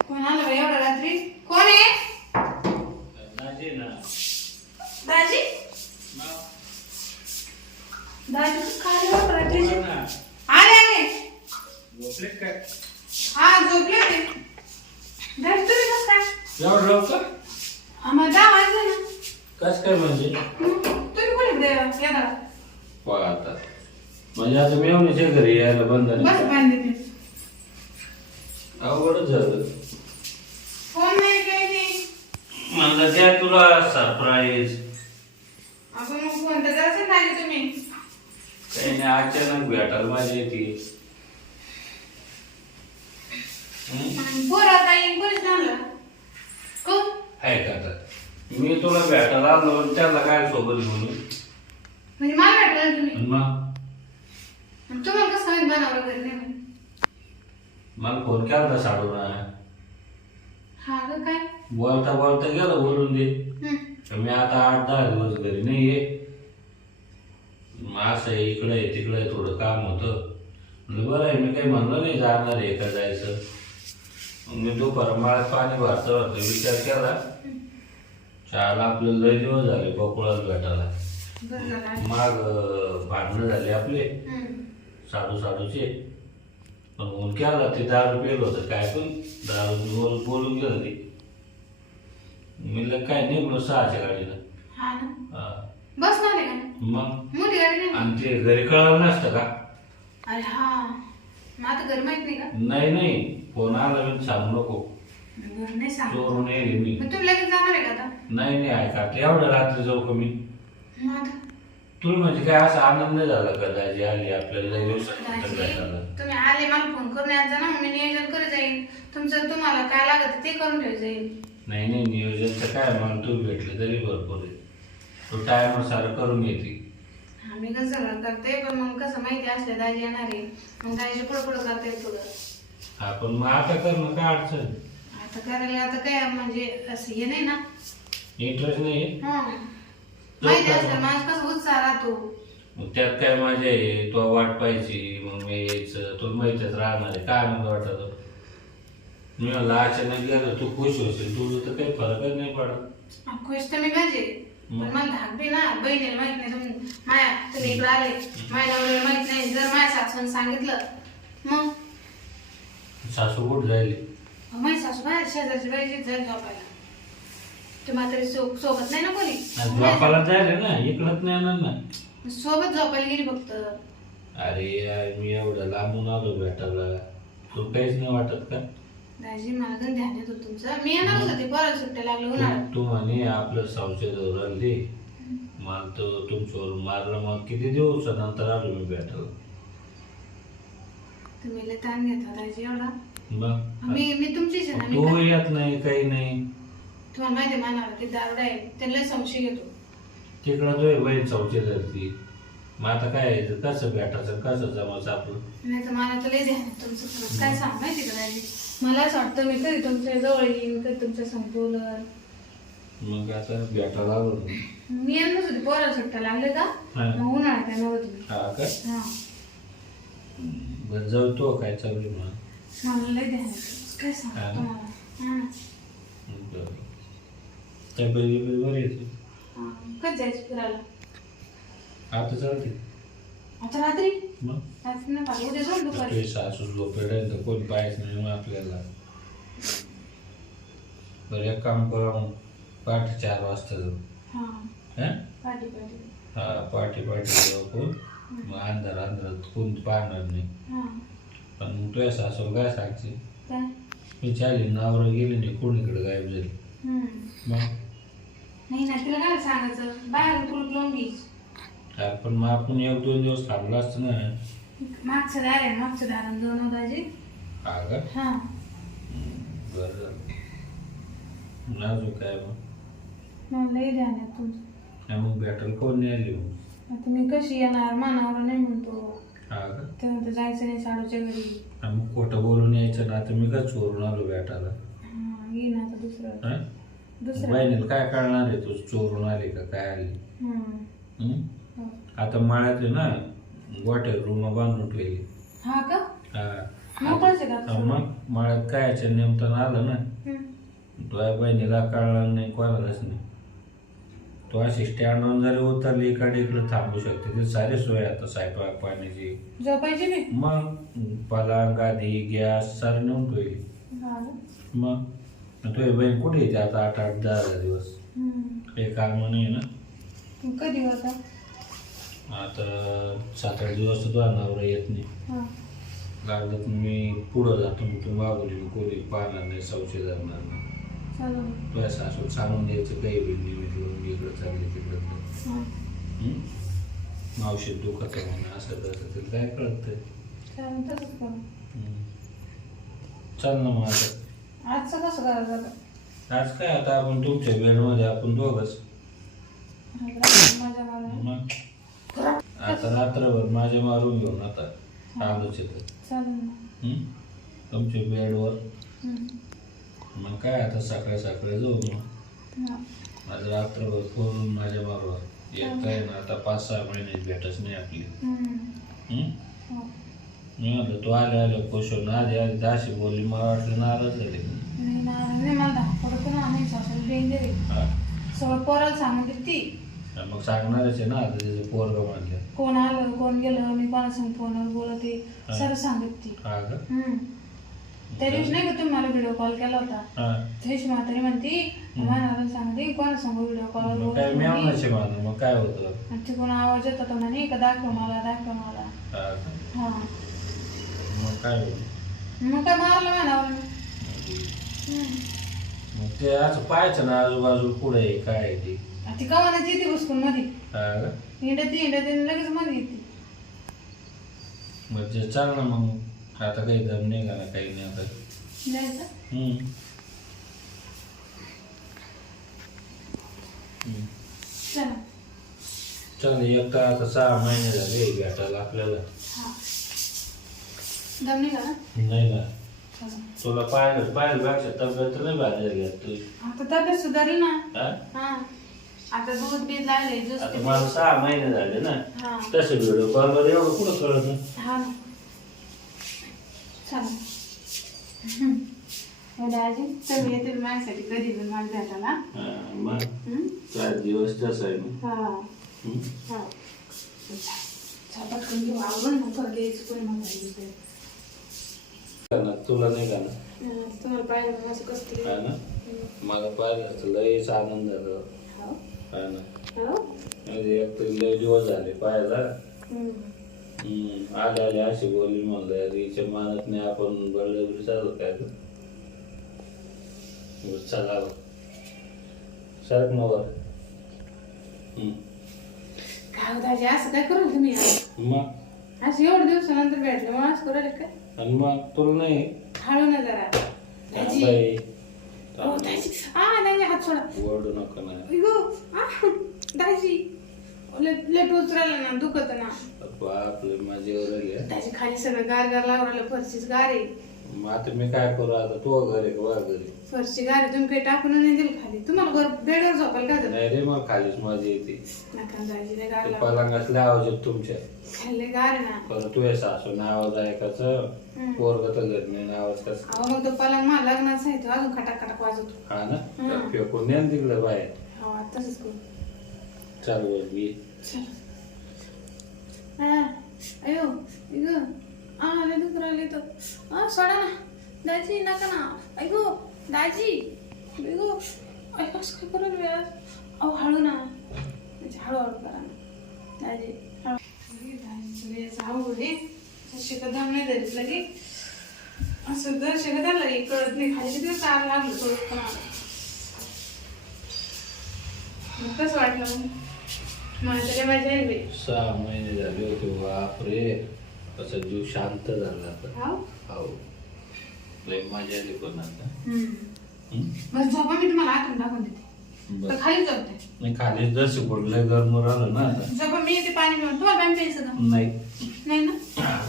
कोण आलं बाई एवढ्या रात्री कोण आहे दाजी ना दाजी दाजी तू काय आली एवढ्या रात्रीची आले आले हा झोपले होते दाजी तुम्ही कसं काय एवढं लवकर आम्हाला दहा वाजले ना कस काय म्हणजे तुम्ही कोणी दे येणार बघा आता म्हणजे आता मेवणीच्या घरी यायला बंद बस अवघडच झालं. फोन नाही काही नाही. म्हणलं द्या तुला सरप्राईज आपण मग फोन तर करायचं नाही तुम्ही? काही नाही अचानक भेटायला माझी हं? पोर आता येईन कोणीच आणलं कोण? आहे का आता? मी तुला भेटायला आलो आणि त्याला काय सोबत म्हणजे मला भेटलं तुम्ही? मग? तुम्हाला कसं बनावलं घरी नाही? मला फोन केला होता साडून हा काय? बोलता बोलता गेलं बोलून दे. हं. तर मी आता आठ दहा दिवस घरी नाही आहे मग असं आहे, इकडं आहे तिकडं आहे थोडं काम होतं. म्हणलं बरं आहे मी काही म्हणलं नाही जाणार आहे का जायचं? मग मी दुपार माळ्यात पाणी भरता भरता विचार केला. चहाला आपल्याला लय दिवस झाले बकुळाच भेटायला. बरं झालं. आलं. माग भांडणं झाले आपले. हं. साडू साडूचे मग केला ते दारू पेलं होतं काय पण दारू बोल बोलून गेलं ते. मी म्हणलं काय निघलो सहाच्या गाडीनं. हा ना. हा. बसमध्ये का? मग? गाडी नाही? आणि ते घरी कळलं नसतं का? अरे हा. मग आता घर माहीत नाही का? नाही नाही. फोन आला मी सांगू नको. घर नाही सांग चोरून येईल मी. मग तुम्ही लगेच जाणार आहे का आता? नाही नाही. ऐका ते एवढं रात्री जाऊ का मी? मग आता तुला म्हणजे काय असा आनंद झाला का दाजी? आली आपल्याला लय दिवसानंतर भेटायला दाजी, तुम्ही आले मला फोन करून यायचा ना मग मी नियोजन करत जाईन. तुमचं तुम्हाला काय लागत ते करून ठेव जाईल नाही नाही नियोजनचं काय मला तू भेटले तरी भरपूर आहे. तो टायमर सारं करून येते आम्ही कसं सगळं करते पण मग कसं माहिती असलं दाजी येणार आहे. मग दाजी पुढं पुढं करता थोडं आपण मग आता कर ना काय अडचण? आता करायला आता काय म्हणजे असं हे नाही ना. इंटरेस्ट नाही? हं. माहिती असलं माझं कसं उत्साह राहतो. मग त्यात काय मजा आहे तो वाट पाहिजे मग मी यायचं तुला माहितीच राहणार आहे. काय आनंद वाटत? मी म्हणलं अचानक गेलो तू खुश होशील तुझं तर काही फरकच नाही पडत. खुश तर मी पाहिजे. पण मग? मला धाक बी ना बहिणीला माहीत नाही तुम्ही माया तुम्ही इकडे आले माझ्या नवऱ्याला माहीत नाही जर माझ्या सासून सांगितलं मग? सासू कुठं जाईल माझी सासू बाहेर शेजारची जाईल झोपायला. ते म्हातारी सो- सोबत नाही ना कोणी? बापाला जायला ना इकडंच नाही येणार ना. सोबत झोपायला गेली फक्त. अरे यार मी एवढं लांबून आलो भेटायला. तुला काहीच नाही वाटत का? दाजी मला ध्यान येत होतं तुमचं. मी येणार होतं ते परत सुट्ट्या लागलं उन्हाळ्यात. तू- तू म्हणे आपलं संशय राहिली मला तो तुमच्यावर मारलं मग किती दिवसानंतर आलो मी भेटायला? तुम्ही लय ताण घेता दाजी एवढा. मग? मी मी तुमचीच आहे ना मी तू येत नाही काही नाही. तुम्हाला माहिती आहे मानावर ते दारुडा आहे त्यांना संशय घेतो तिकडं तो बहीण चौची धरती. मग आता काय आहे, कसं भेटायचं? कसं जमायचं आपलं नाही तर मला तर लय ध्यान आहे तुमचं खरंच काय सांग माहिती का दाजी मला असं वाटतं मी कधी तुमच्या जवळ येईन कधी तुमच्या बोलन मग आता भेटायला आलो ना. मी येणार होते पोराला सुट्ट्या लागले का? हा. मग उन्हाळ्यात येणार होते मी. हा का? हा. बरं जाऊ तो काय चालू आहे म्हणा मला लय ध्यान आहे. काय सांग? तुम्हाला? हा. बरं. तब्येत बिब्येत बरी? हा. कधी जायचं फिरायला? आता चालते. आता रात्री? मग? रात्री नाही पाहिजे उद्या जाऊ दुपारी. तुझी सासू झोपेल तर कोण पाहायच नाही मग आपल्याला. बरं एक काम करा मग. पहाटे चार वाजता जाऊ. हा. हा? पाठी पाठी हा पाठी पाठी जाऊ कोण मग अंधार अंधारात कोण पाहणार नाही. हा. पण मग तुझ्या सासू काय सांगते काय? मी चाली नावर गेली नाही कोणीकडे गायब झाली. हम्म. मग? नाही ना तिला काय सांगायचं? बाहेर अरे पण मग आपण एक दोन दिवस थांबलो असतो ना. मागचं दार आहे मागचं दार आणि दोन दाजी हा का? हा. बरं झालं. काय मग? मला लई ध्यान आहे तुमचं हा, मग भेटायला कोण नाही आली मग? आता मी कशी येणार? मानावर नाही म्हणतो. हा का? तेव्हा तर जायचं नाही साडूच्या घरी. हा, मग खोटं बोलून यायचं ना आता मी का चोरून आलो भेटायला? हा येईन आता दुसरं. हा? बहिणीला काय कळणार आहे? तू चोरून आली का? काय आली. हं? आता माळ्यात आहे ना गोट्या रूम बांधून ठेवली. हा का? हा. हा, मग मळ्यात कायच्या नेमताना आलं ना. तुझ्या बहिणीला कळलं नाही कोणालाच नाही. तू अशी स्टँडवर जरी उतरली इकडे इकडे थांबू शकते. ती सारी सोय आता स्वयंपाक पाण्याची. झोपायची मग पलंग गादी गॅस सारं नेऊन ठेवली. मग? तुझी बहीण कुठे येते आता आठ आठ दहा दहा दिवस हम्म. काही काम नाही ना मग कधी होता आता सात आठ दिवस तुझा नवरा येत नाही हा लागलं तर मी पुढं जातो मग तू मागवली मी कोणी पाहणार नाही संशय धरणार नाही चालू ना. तुझ्या सासू सांगून द्यायचं काही बी निमित्त मी इकडं चालले तिकडं चालले. हा. मावशी दुखत आहे म्हणून असं तसं तिला काय चालेल, तसंच करू. हं. चल ना मग आता आजचं कसं करायचं आता? आज काय आता आपण तुमच्या बेडमध्ये आपण दोघच माझ्या मागे. मग आता रात्रभर माझे मारून घेऊन आता आलोच येतं चालेल ना. हं? तुमच्या बेडवर हम्म. मग काय आता सकाळी सकाळी जाऊ मग हा. माझं रात्रभर फोन माझ्या बरोबर एक काय ना आता पाच सहा महिने भेटच नाही आपली हम्म. हं? हो. मी म्हणलं तू आले आले पोषण आधी आधी तर अशी बोलली मला वाटलं नाराज झाले. नाही ना, नाही मला धाक पडतो ना, नाही सासूला डेंजर आहे. हा. सगळं पोराला ती. मग सांगणारच आहे ना आता तिचं पोरग म्हणलं. कोण आलं कोण गेलं मी कोणासंग फोनवर बोलते? हा. सर सांगत ती. हा का? हम्म. त्या दिवशी नाही का तुम्ही मला व्हिडिओ कॉल केला होता? हा. त्याची म्हातारी म्हणती मला सांगते कोणासंग व्हिडिओ कॉल मग काय मी बोलत आणायचे माझं मग काय होतं? आणि तिकडून आवाज येत होता म्हणे का दाखव मला दाखव मला. हा? हा. काय? मग काय मारलं म्हणावं मग ते असं पाहायचं ना आजूबाजू पुढे आहे, काय आहे ते? ती कवानाची येते बसकून मध्ये. हा का? हिंडत हिंडत आणि लगेच मध्ये येते. म्हणजे चाल ना मग. आता काही दम नाही का काही नाही आता. जायचं? हम्म. हम्म. चला. चल एक तर आता सहा महिने झाले भेटायला आपल्याला. हा. दम ना नाही ना चला. तुला पाहिलं पाहिलं पेक्षा तब्येत नाही बाहेर घेत तू आता तब्येत सुधारली ना. हा? हा. आता दूध बीज लागले ज्यूस आता. मला सहा महिने झाले ना. हा. तसे व्हिडिओ कॉलवर एवढं कुठं कळत हा ना. चला. हो दाजी तुम्ही येतील माझ्यासाठी कधी पण माझ्या भेटायला. मग? हं? चार दिवस तसं आहे मग हा. हम्म. हा. पटकन घेऊ आवडून मग परत यायचं कोणी मला करणार? तुला नाही करणार? तुम्हाला पाहिलं मग असं कसं तरी हा ना? मला पाहिलं लयच आनंद झाला. हो? हा ना? हो? म्हणजे एक तर लय दिवस झाले पाहायला. हम्म. आले आले अशी बोलली म्हणलं यार हिच्या मानत नाही आपण बळजबरी चालू काय तर. बरं, चला सरक नवर हम्म. काय हो दाजी असं काय करू तुम्ही? मग? असं एवढ्या दिवसानंतर भेटलं मग असं करायला काय? आणि मग तुला नाही हळू ना जरा हा, दाजी बाई दाजी आ दाजी हात सोडा ओरडू नका ना अय्यो, आ, दाजी लेट लेट उचरायला ना दुखत ना आली हा. दाजी खाली सगळं गार गार लावलं फरशीच गार आहे मग आता मी काय करू आता? तू घरी का? वा घरी. फरशी आहे तुम्ही काही टाकून नाही दिलं खाली? तुम्हाला वर बेडवर झोपायला काय झालं नाही रे मग खालीच माझी येते. नका गार पलंगातले आवाज येत तुमच्या. खाल्ले गार ना. परत तू हे सासून आवाज ऐकायचं. पोरग तर घरी नाही आवाज कसा? अहो मग तो पलंग मला लग्नाचा आहे. तो अजून खटाक खटाक वाजवतो. हा ना. तर फेकून द्या ना तिकडे बाहेर. हो तसंच करू. चालू वर मी चल. आ, अयो इगो. आ तर आ सोडा ना। दाजी नका ना ऐगो दाजी ऐक असं काय करू रे आज? अहो हळू ना। म्हणजे हळूहळू करा ना। दाजी हळू दम नाही धरीत लगे। असं दर आलं लगे। कळत नाही खाली किती तार लागलं थोडं पण आलं. कसं वाटलं मग मला तरी बाई सहा महिने झाले होते बापरे कसं जीव शांत झाला आता हाव? हो. लय मजा आली पण आता. हम्म. हम्म? बस झोपा मी तुम्हाला आतून टाकून देते. तर बरं. खाली झोपते नाही खाली जसं पडलंय गरम राहिलं ना आता. झोपा मी येते पाणी पिऊन तुम्हाला पाणी प्यायचं का? नाही. नाही ना?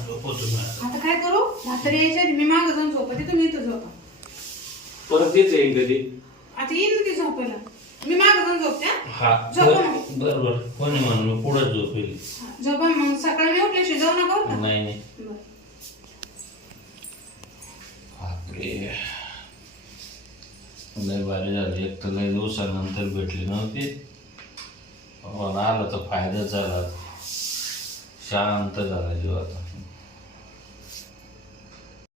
झोपतो मी आता. काय करू? म्हातारी यायच्या आधी मी मागं जाऊन झोपते तुम्ही इथं झोपा. परत येते कधी आता येईल ना ती झोपायला. मी मागं जाऊन झोपते हा? बरोबर. कोणी म्हणून पुढे झोपेल. झोप मग. सकाळी उठल्याशी जाऊ नका हो नाही नाही. बरं. लय भारी झाली. एक तर लय दिवसानंतर भेटली नव्हती. पण आला तर फायदा झाला. शांत झाला जीव आता.